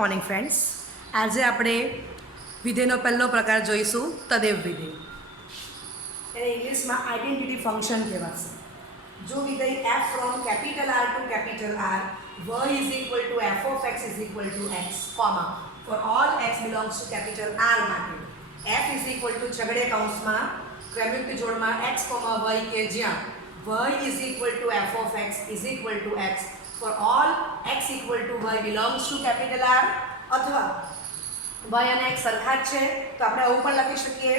Morning friends. આજે આપણે વિધેયનો પહેલો પ્રકાર જોઈશું, તદેવ વિધેય. એને ઇંગ્લિશમાં આઇડેન્ટિટી ફંક્શન કહેવાશે. જો વિધેય F from capital R to capital R y is equal to F of X is equal to X, comma for all X belongs to capital R માટે એફ ઇઝ ઇક્વલ ટુ છગડે કૌંસમાં ક્રમયુક્ત જોડમાં X comma Y કે જ્યાં y is equal to F of X is equal to X for all x equal to y belongs to capital R, અથવા y અને x સરખા જ છે તો આપણે આવું પણ લખી શકીએ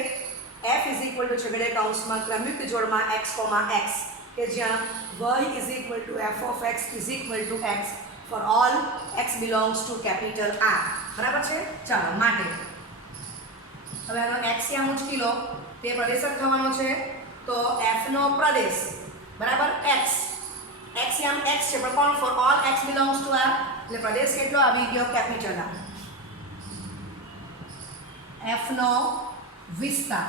f is equal to છગડે કૌંસમાં ક્રમયુક્ત જોડમાં x, x કે જ્યાં y is equal to f of x is equal to x for all x belongs to capital R. બરાબર છે? ચાલો માટે હવે આનો x યા ઉંચકી લો, તે પ્રદેશ જ થવાનો છે તો f નો પ્રદેશ બરાબર x x યામ x છે પણ કોણ four all x belongs two R એટલે પ્રદેશ કેટલો આવી ગયો કેપિટલ R. f નો વિસ્તાર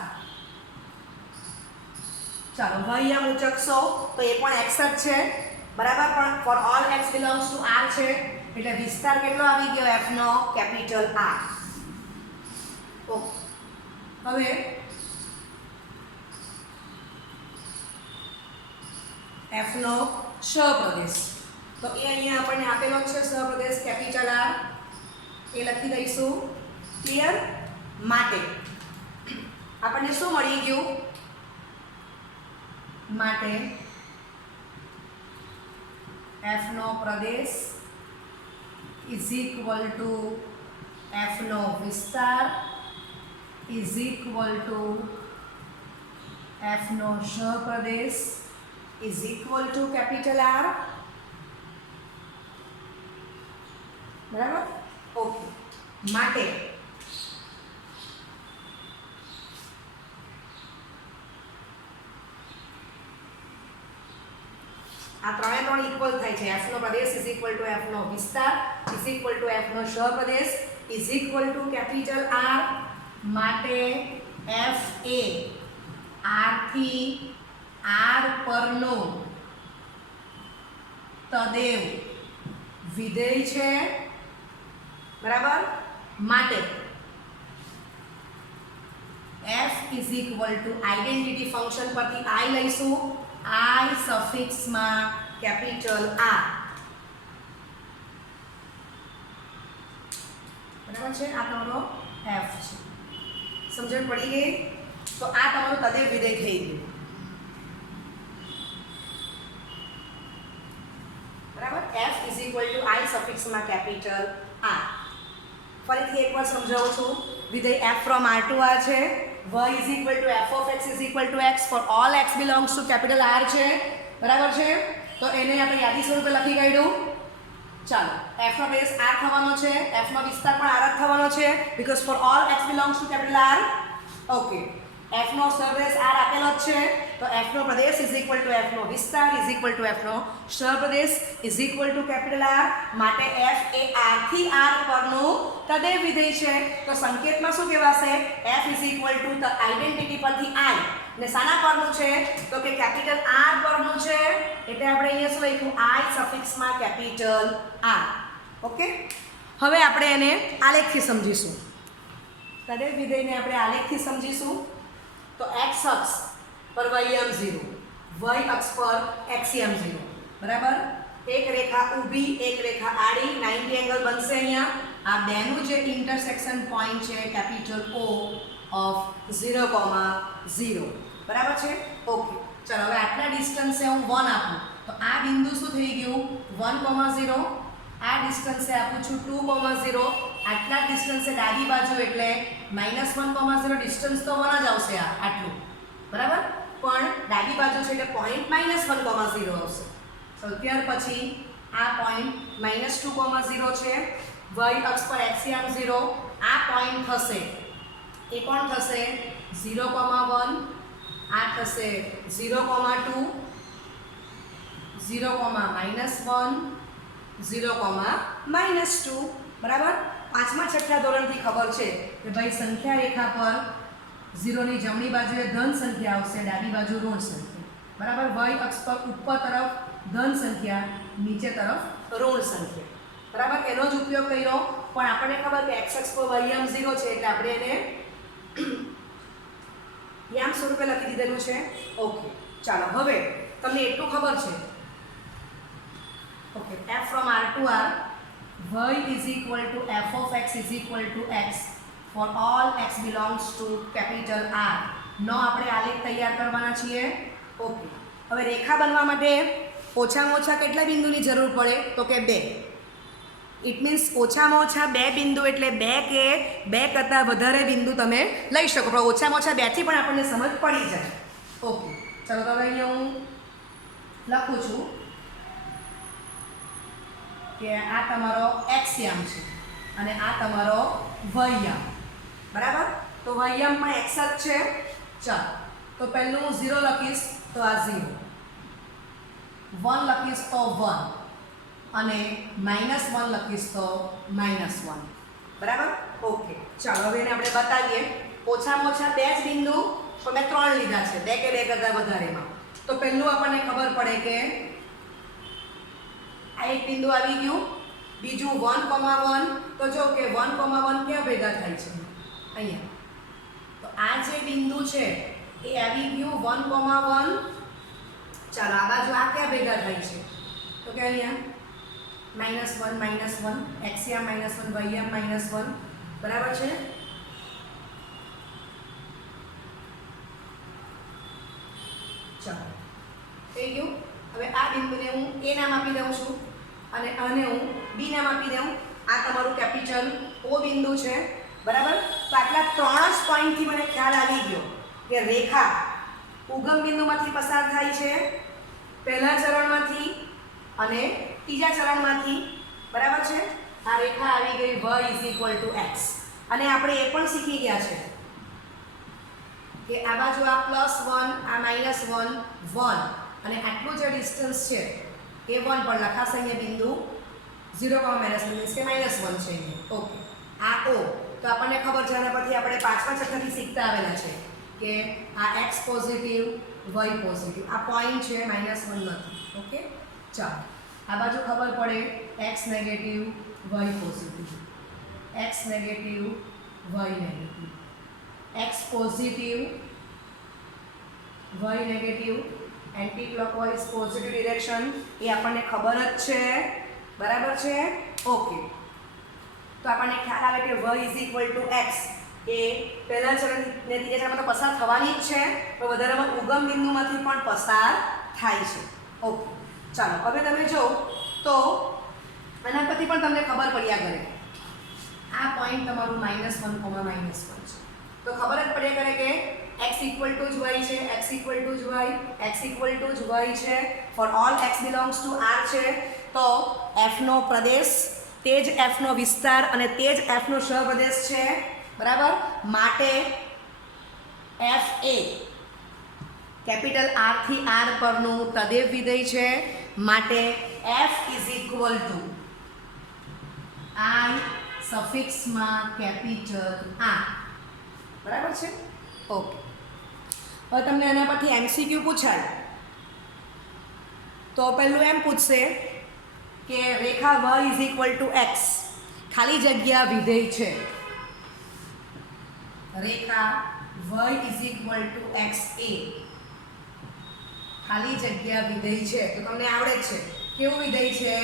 ચાલો y યામ ઉચકશો તો એ પણ x જ છે બરાબર, પણ four all x belongs two R છે એટલે વિસ્તાર કેટલો આવી ગયો f નો કેપિટલ R. ઓકે, હવે f નો સહપ્રદેશ તો એ અહીંયા આપણને આપેલો છે સહપ્રદેશ કેપિટલ આર, એ લખી દઈશું. ક્લિયર? માટે આપણને શું મળી ગયું? માટે f નો પ્રદેશ ઇઝ ઇક્વલ ટુ f નો વિસ્તાર ઇઝ ઇક્વલ ટુ f નો સહપ્રદેશ is equal to capital R. બરાબર? ઓકે, માટે આ ત્રણે ત્રણ ઇક્વલ થાય છે. f નો પ્રદેશ ઇઝ ઇક્વલ ટુ f નો વિસ્તાર ઇઝ ઇક્વલ ટુ f નો સહપ્રદેશ is equal to capital R. માટે f એ R થી R પરનો તદેવ વિધેય છે બરાબર. માટે f is equal two identity function પરથી I લઈશું, I સફિક્સમાં કેપિટલ R. બરાબર છે? આ તમારો f છે. સમજણ પડી ગઈ? તો આ તમારું તદેવ વિધેય થઈ ગયું બરાબર. f is equal to I સફિક્સમાં કેપિટલ R. ફરીથી એકવાર સમજાવું છું. વિધેય f from R to R છે, y is equal to f of x is equal to x for all x belongs to capital R છે બરાબર છે. તો એને આપણે યાદી સ્વરૂપે લખી કાઢ્યું. ચાલો, f નો બેઝ R થવાનો છે, f નો વિસ્તાર પણ R જ થવાનો છે because for all x belongs to capital R. Okay, f નો સહપ્રદેશ R આપેલો જ છે તો f નો પ્રદેશ ઇઝ ઇક્વલ ટુ f નો વિસ્તાર ઇઝ ઇક્વલ ટુ f નો સહપ્રદેશ is equal to capital R. માટે f એ R થી R પરનું તદેવ વિધેય છે તો સંકેતમાં શું કહેવાશે? f is equal to the identity પરથી I ને શાના પરનું છે તો કે કેપિટલ R પરનું છે એટલે આપણે અહીંયા શું લખ્યું? I સફિક્સમાં કેપિટલ R. ઓકે, હવે આપણે એને આલેખથી સમજીશું. તદેવ વિધેયને આપણે આલેખથી સમજીશું તો x અક્ષ પર y m 0, y અક્ષ પર x m 0 બરાબર. એક રેખા ઊભી એક રેખા આડી 90 એંગલ બનશે. અહીંયા આ બેનું જે ઇન્ટરસેક્શન પોઈન્ટ છે કેપિટલ O ઓફ 0, 0 બરાબર છે. ઓકે, ચલો હવે આટલા ડિસ્ટન્સે હું 1 આપું તો આ બિંદુ શું થઈ ગયું? 1, 0. આ ડિસ્ટન્સે આપું છું 2, 0. આટલા ડિસ્ટન્સે ડાબી બાજુ એટલે -1, 0. ડિસ્ટન્સ તો 1 જ આવશે આટલું બરાબર, પણ ડાબી બાજુ છે એટલે પોઈન્ટ -1, 0 આવશે. તો ત્યાર પછી આ પોઈન્ટ -2, 0 છે. y અક્ષ પર x m 0 આ પોઈન્ટ થશે, એ કોણ થશે? 0, 1. આ થશે 0, 2, 0, -1, 0, -2 બરાબર. પાંચમા છઠ્ઠા ધોરણથી ખબર છે કે ભાઈ સંખ્યા રેખા પર 0 ની જમણી બાજુએ ધન સંખ્યા આવશે, ડાબી બાજુ ઋણ સંખ્યા બરાબર. y અક્ષ પર ઉપર તરફ ધન સંખ્યા, નીચે તરફ ઋણ સંખ્યા બરાબર. એનો જ ઉપયોગ કર્યો પણ આપણને ખબર કે x અક્ષ પર y 0 છે એટલે આપણે એને યામ સ્વરૂપે લખી દીધેલું છે. ઓકે, ચાલો હવે તમને એટલું ખબર છે. Okay, f from r to r y is equal to f of x is equal to x for all x belongs to capital R. નો આપણે આલેખ તૈયાર કરવાના છીએ. ઓકે, હવે રેખા બનવા માટે ઓછામાં ઓછા કેટલા બિંદુની જરૂર પડે? તો કે 2. ઇટ મીન્સ ઓછામાં ઓછા 2 બિંદુ એટલે 2 કે 2 કરતાં વધારે બિંદુ તમે લઈ શકો, પણ ઓછામાં ઓછા 2 થી પણ આપણને સમજ પડી જાય. ઓકે, ચાલો તો હવે અહીંયા હું લખું છું કે આ તમારો x યામ છે અને આ તમારો y યામ. બરાબર? તો y યામમાં x જ છે. ચાલો તો પહેલું હું 0 લખીશ તો આ 0, 1 લખીશ તો 1 અને -1 લખીશ તો -1. બરાબર? ઓકે, ચાલો હવે એને આપણે બતાવીએ. ઓછામાં ઓછા 2 જ બિંદુ તો મેં 3 લીધા છે, 2 કે 2 કરતાં વધારેમાં. તો પહેલું આપણને ખબર પડે કે આ એક બિંદુ આવી ગયું. બીજું 1,1 તો જો કે 1,1 ક્યાં ભેગા થાય છે? અહીંયા. તો આ જે બિંદુ છે એ આવી ગયું 1,1. ચાલો આ બાજુ આ ક્યાં ભેગા થાય છે? તો કે અહીંયા -1 x યામ -1 y યામ -1. બરાબર છે? ચાલો થઈ ગયું. હવે આ બિંદુને હું a નામ આપી દઉં છું અને આને હું b નામ આપી દઉં. આ તમારું કેપિટલ O બિંદુ છે. બરાબર? તો આટલા 3 જ પોઈન્ટથી મને ખ્યાલ આવી ગયો કે રેખા ઉગમ બિંદુમાંથી પસાર થાય છે, પહેલા ચરણમાંથી અને ત્રીજા ચરણમાંથી. બરાબર છે? આ રેખા આવી ગઈ y = x. અને આપણે એ પણ શીખી ગયા છે કે આ બાજુ આ +1 આ -1 1 અને આટલું જે ડિસ્ટન્સ છે એ 1 પર લખાશે. અહીંયા બિંદુ 0, મીન્સ કે -1 છે અહીંયા. ઓકે, આ O તો આપણને ખબર છે, આના પરથી આપણે 5મા ચક્રથી શીખતા આવેલા છે કે આ x પોઝિટિવ y પોઝિટિવ. આ પોઈન્ટ છે, -1 નથી. ઓકે, ચાલો આ બાજુ ખબર પડે x negative y positive, x negative y negative, x positive y negative, anti clockwise positive direction એ આપણને ખબર જ છે. બરાબર છે? ઓકે, તો આપણને ખ્યાલ આવે કે y = x એ પહેલા ચરણ ને ત્રીજા ચરણમાં તો પસાર થવાની જ છે, પણ વધારેમાં ઉગમ બિંદુમાંથી પણ પસાર થાય છે. ઓકે, ચાલો હવે તમે જો તો આના પરથી પણ તમને ખબર પડ્યા કરે આ પોઈન્ટ તમારું -1, -1 છે. તો ખબર જ પડ્યા કરે કે x = જ y છે, x = જ y, x = જ y છે. Four all x belongs to R છે. તો f નો પ્રદેશ તે જ f નો વિસ્તાર અને તે જ f નો સહપ્રદેશ છે. બરાબર? માટે f એ કેપિટલ R થી R પરનું તદેવ વિધેય છે. માટે f = I સફિક્સમાં કેપિટલ R. બરાબર છે? ઓકે, હવે તમને આના પરથી MCQ પૂછાય તો પહેલું એમ પૂછશે કે રેખા y = x ખાલી જગ્યા વિધેય છે. રેખા y = x એ ખાલી જગ્યા વિધેય છે. તો તમને આવડે જ છે કેવું વિધેય છે?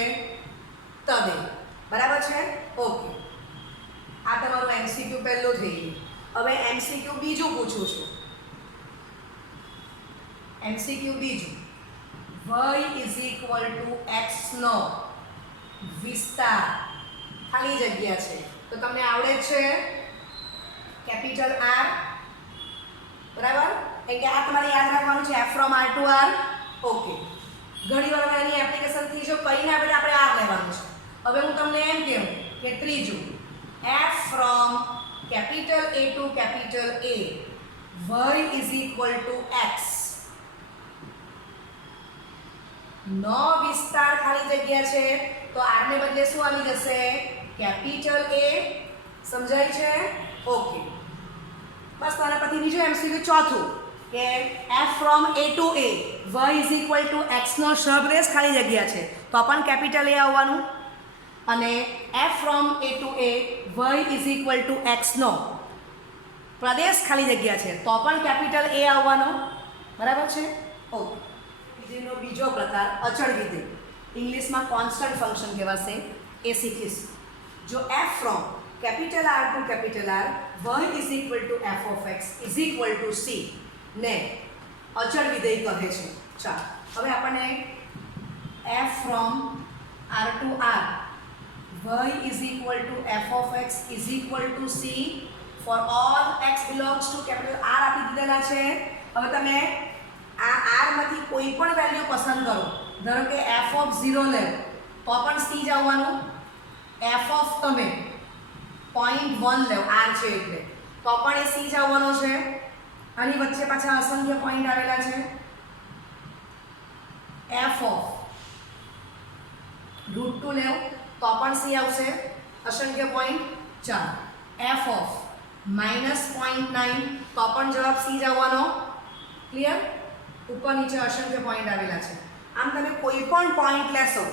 તદેવ. બરાબર છે? ઓકે, આ તમારું MCQ પહેલું થઈ ગયું. હવે MCQ બીજું પૂછું છું. MCQ બીજું, y = x નો વિસ્તાર ખાલી જગ્યા છે. તો તમને આવડે જ છે કેપિટલ R. બરાબર? એટલે કે આ તમારે યાદ રાખવાનું છે f from R to R. Okay, ઘણી વાર એની એપ્લિકેશનથી જો કહીને આપણે R લેવાનું છે. હવે હું તમને એમ કહું કે ત્રીજું f from capital A to capital A y = x નો વિસ્તાર ખાલી જગ્યા છે. તો r ને બદલે શું આવી જશે? Capital A. સમજાય છે? ઓકે, બસ આના પછી બીજું MCQ ચોથું કે f from A to A y = x નો સહપ્રદેશ ખાલી જગ્યા છે. તો પણ કેપિટલ A આવવાનું. અને F from A to A Y is equal to એક્સનો પ્રદેશ ખાલી જગ્યા છે તો પણ કેપિટલ એ આવવાનો, બરાબર છે? ઓકે. વિધેયનો બીજો પ્રકાર અચળ વિધેય, ઇંગ્લિશમાં કોન્સ્ટન્ટ ફંક્શન કહેવાશે, એ શીખીશું. જો F from capital R to capital R Y is equal to F of X is equal to C ને અચળ વિધેય કહે છે. ચાલો હવે આપણને F from R to R y is equal to f of x is equal to c for all x belongs to capital R આપી દીધેલા છે. હવે તમે આ r માંથી કોઈ પણ વેલ્યુ પસંદ કરો, ધારો કે f of 0 લે તો પણ c જ આવવાનું, f of તમે 0.1 લે r છે એટલે તો પણ એ c જ આવવાનો છે. આની વચ્ચે પાછા અસંખ્ય પોઈન્ટ આવેલા છે. f of √2 લેવ તો પણ સી આવશે, અસંખ્ય પોઈન્ટ. ચાલો એફ ઓફ -0.9 તો પણ જવાબ સી જ આવવાનો. ક્લિયર? ઉપર નીચે અસંખ્ય પોઈન્ટ આવેલા છે. આમ તમે કોઈ પણ પોઈન્ટ લેશો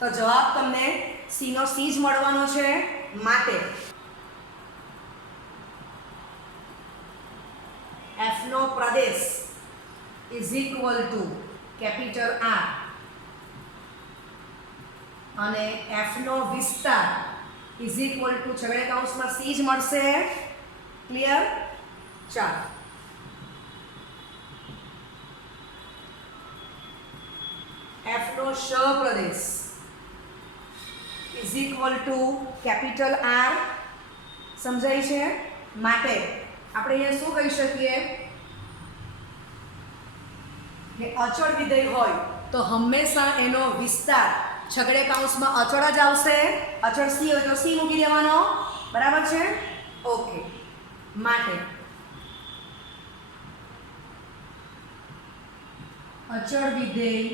તો જવાબ તમને સી નો સી જ મળવાનો છે. માટે એફ નો પ્રદેશ is equal to capital R અને એફ નો વિસ્તાર ઇઝ ઇક્વલ ટુ છગડે કૌંસમાં સી જ મળશે. ક્લિયર? ચાલો એફ નો પ્રદેશ is equal to capital R. સમજાય છે? માટે આપણે અહીંયા શું કહી શકીએ કે અચળ વિધેય હોય તો હંમેશા એનો વિસ્તાર છગડે કૌંસમાં અચળ જ આવશે. અચળ સી હોય તો સી મૂકી દેવાનો, બરાબર છે? ઓકે. માટે અચળ વિધેય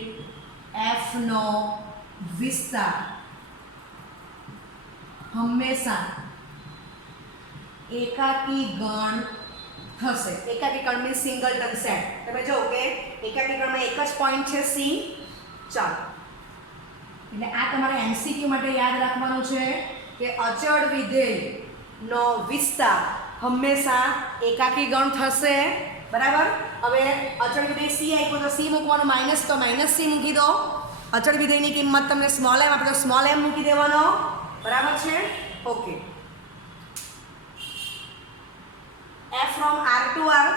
એફ નો વિસ્તાર હંમેશા એકાકી ગણ થશે. એકાકી ગણ મીન્સ સિંગલટન સેટ. તમે જો કે એકાકી ગણમાં એક જ પોઈન્ટ છે સી. ચાલો એટલે આ તમારે એમસીક્યુ માટે યાદ રાખવાનું છે કે અચળ વિધેયનો વિસ્તાર હંમેશા એકાકી ગણ થશે, બરાબર? હવે અચળ વિધેય સી આપ્યું તો સી મૂકવાનું, માઇનસ તો માઇનસ સી મૂકી દો. અચળ વિધેયની કિંમત તમને સ્મોલ એમ આપણે તો સ્મોલ એમ મૂકી દેવાનો, બરાબર છે? Okay. F from R to R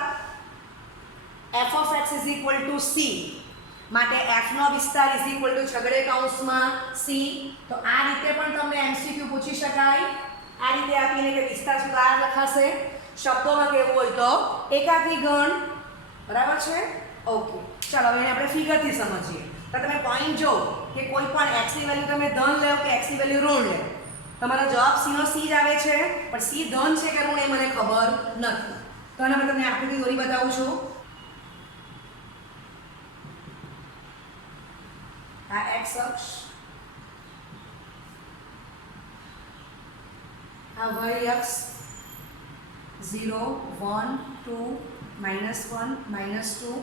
F of X is equal to C માટે એફ નો વિસ્તાર ઇઝ ઇક્વલ ટુ છગડે કૌંસમાં સી. તો આ રીતે પણ તમને એમસીક્યુ પૂછી શકાય. આ રીતે આપીને કે વિસ્તાર શું આ લખાશે, શબ્દોમાં કહેવું હોય તો એકાકી ગણ, બરાબર છે? ઓકે. ચાલો હવે આપણે ફિગરથી સમજીએ. તો તમે પોઈન્ટ જો કે કોઈ પણ x ની વેલ્યુ તમે ધન લો કે x ની વેલ્યુ ઋણ લે, તમારો જવાબ સી નો સી જ આવે છે, પણ સી ધન છે કે ઋણ એ મને ખબર નથી. તો આના માટે તમને આકૃતિ દોરી બતાવું છું. આ x અક્ષ, આ y અક્ષ 0 1 2 -1 -2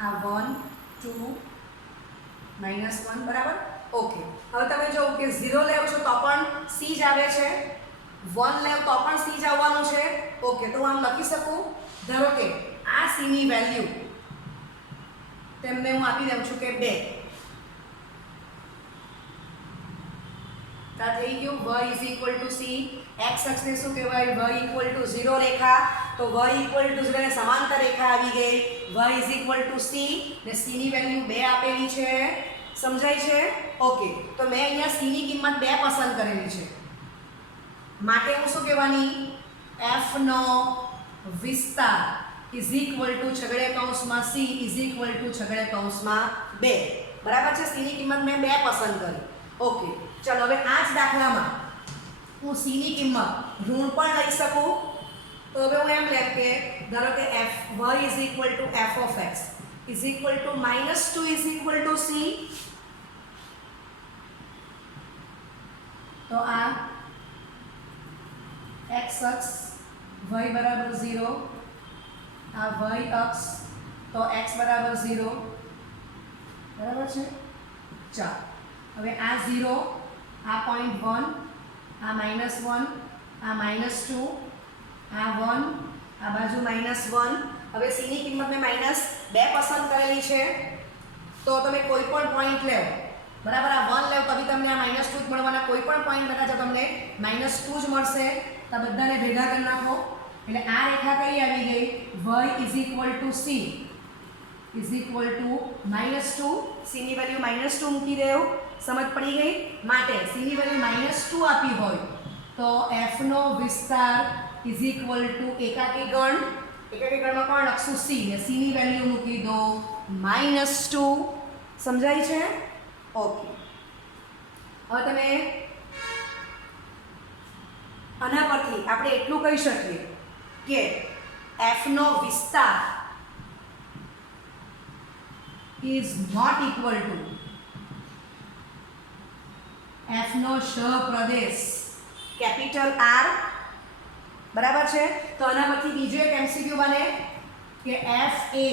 આ 1 2 -1, બરાબર? ઓકે. હવે તમે જો કે 0 લેવ છો તો પણ સી જ આવે છે, 1 લેવ તો પણ સી જ આવવાનું છે. ઓકે. તો આમ લખી શકું, ધારો કે આ સી ની વેલ્યુ તેમને હું આપી દઉં છું કે 2. તા થઈ ગયું y is equal to C. x અક્ષને શું કહેવાય? y ઇક્વલ ટુ 0 રેખા. તો y ઇક્વલ ટુ 0 ને સમાંતર રેખા આવી ગઈ. y is equal to C ને સી ની વેલ્યુ 2 આપેલી છે. સમજાય છે? ઓકે. તો મેં અહીંયા સી ની કિંમત 2 પસંદ કરેલી છે. માટે હું શું કહેવાની? f નો વિસ્તાર ઇઝ ઇક્વલ ટુ છગડે કૌંસમાં સી ઇઝ ઇક્વલ ટુ છગડે કૌંસમાં 2. બરાબર છે? સી ની કિંમત મેં 2 પસંદ કરી. ઓકે. ચલો હવે આ જ દાખલામાં હું સી ની કિંમત ઋણ પણ લઈ શકું. તો હવે હું એમ લેમ કે ધારો કે f y is equal to f of x is equal two -2 is equal to C. તો આ x અક્ષ y બરાબર 0, આ y અક્ષ તો x બરાબર 0, બરાબર છે? ચાલો હવે આ 0 આ પોઈન્ટ 1, આ -1, આ -2, આ 1, આ બાજુ -1. હવે c ની કિંમત મેં -2 પસંદ કરેલી છે, તો તમે કોઈ પણ પોઈન્ટ લેવો, બરાબર, આ 1 લેવો તો બી તમને આ -2 જ મળવાના. કોઈ પણ પોઈન્ટ લગાવજો તમને -2 જ મળશે. તો બધાને ભેગા કરી નાખો એટલે આ રેખા કઈ આવી ગઈ? y c is equal two -2. c ની વેલ્યુ -2 મૂકી દેવું. સમજ પડી ગઈ? માટે c ની વેલ્યુ -2 આપી હોય તો f નો વિસ્તાર ઇઝ ઇક્વલ ટુ એકાકી ગણમાં કોણ લખશું? c ને c ની વેલ્યુ મૂકી દો -2. સમજાય છે? ઓકે. હવે તમે આના પરથી આપણે એટલું કહી શકીએ કે f નો વિસ્તાર is not equal to f નો સહપ્રદેશ કેપિટલ R, બરાબર છે. તો આના પરથી બીજો એક MCQ બને કે f એ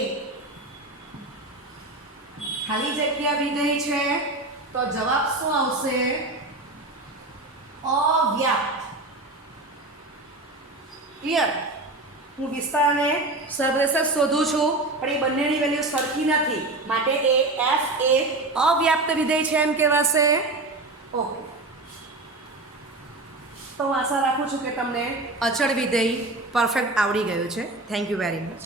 ખાલી જગ્યા વિધેય છે તો જવાબ શું આવશે? અવ્યાપ્ત. ક્લિયર? હું વિસ્તાર અને સહપ્રદેશ શોધું છું પણ એ બંનેની વેલ્યુ સરખી નથી, માટે એ f એ અવ્યાપ્ત વિધેય છે એમ કહેવાશે. ઓકે. તો હું આશા રાખું છું કે તમને અચળ વિધેય પરફેક્ટ આવડી ગયું છે. Thank you very much.